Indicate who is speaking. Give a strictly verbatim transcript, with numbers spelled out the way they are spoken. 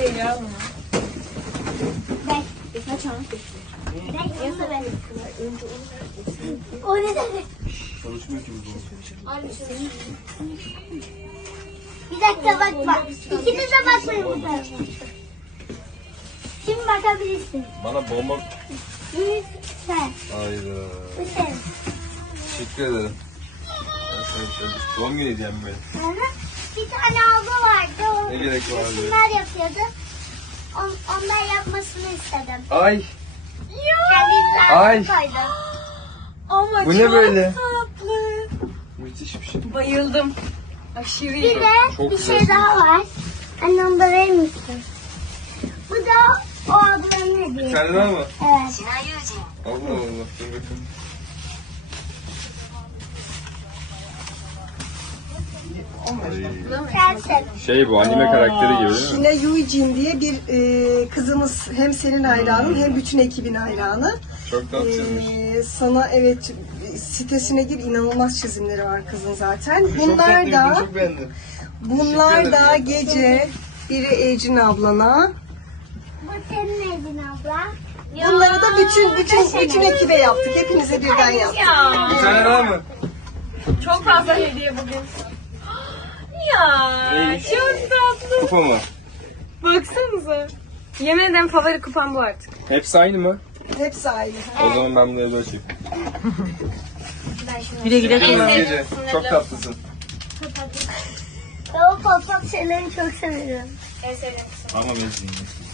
Speaker 1: değil ya bunu.
Speaker 2: Ben.
Speaker 1: Kaç an?
Speaker 2: Ben yanına ben. O ne dedi?
Speaker 3: Çalışmıyor ki bu.
Speaker 2: Bir dakika bakma. İkiniz de bakmayın bu tarafa. Şimdi bakabilirsin.
Speaker 3: Bana bomba...
Speaker 2: Sen.
Speaker 3: Hayda.
Speaker 2: Bu sen.
Speaker 3: Teşekkür ederim. Ben sana şöyle doğum günü hediyem benim.
Speaker 2: Hı hı. Bir tane abla vardı. O
Speaker 3: Ne gerek vardı?
Speaker 2: resimler yapıyordu. On, ondan yapmasını istedim.
Speaker 3: Ay.
Speaker 2: Kendimden
Speaker 3: Ay.
Speaker 2: koydu.
Speaker 1: Ama
Speaker 3: Bu ne
Speaker 1: çok
Speaker 3: böyle?
Speaker 1: tatlı.
Speaker 3: Müthiş bir şey.
Speaker 1: Bayıldım. Aşırı
Speaker 2: Bir
Speaker 1: iyi.
Speaker 2: de
Speaker 3: Çok
Speaker 2: bir
Speaker 3: güzel.
Speaker 2: şey daha var. Annem da verir misin? Bu da o ablanın
Speaker 3: Bir
Speaker 2: hediyesi.
Speaker 3: tane daha mı?
Speaker 2: Evet.
Speaker 3: Allah Allah. Dur bakayım. Ay.
Speaker 2: Sensin.
Speaker 3: Şey bu anime karakteri gibi değil mi?
Speaker 4: Şine Yuijin diye bir e, kızımız hem senin hayranın hem bütün ekibin hayranı.
Speaker 3: Çok tatlıymış.
Speaker 4: E, sana evet sitesine gir, inanılmaz çizimleri var kızın zaten.
Speaker 3: Çok
Speaker 4: Bunlar
Speaker 3: tatlıymış,
Speaker 4: da
Speaker 3: çok beğendim.
Speaker 4: bunlar
Speaker 3: Teşekkür
Speaker 4: da
Speaker 3: ederim.
Speaker 4: gece biri Ecin ablana.
Speaker 2: Bu senin Edin abla.
Speaker 4: Bunları da bütün bütün bütün ekibe yaptık. Hepinize birden yaptık.
Speaker 1: Ya.
Speaker 3: Bir tane daha mı?
Speaker 1: Çok fazla hediye bugün. Ya
Speaker 3: Neymiş?
Speaker 1: çok tatlı.
Speaker 3: Kupa mı?
Speaker 1: Baksanıza. Yemin ederim favori kupam bu artık.
Speaker 3: Hepsi aynı mı?
Speaker 4: Hepsi aynı.
Speaker 3: O zaman ben bunları da açayım.
Speaker 1: Güle güle
Speaker 3: Kız gece. Çok tatlısın.
Speaker 2: Ben o pop pop şeyleri çok seviyorum.
Speaker 1: En sevdiğim kısım.
Speaker 3: Ama ben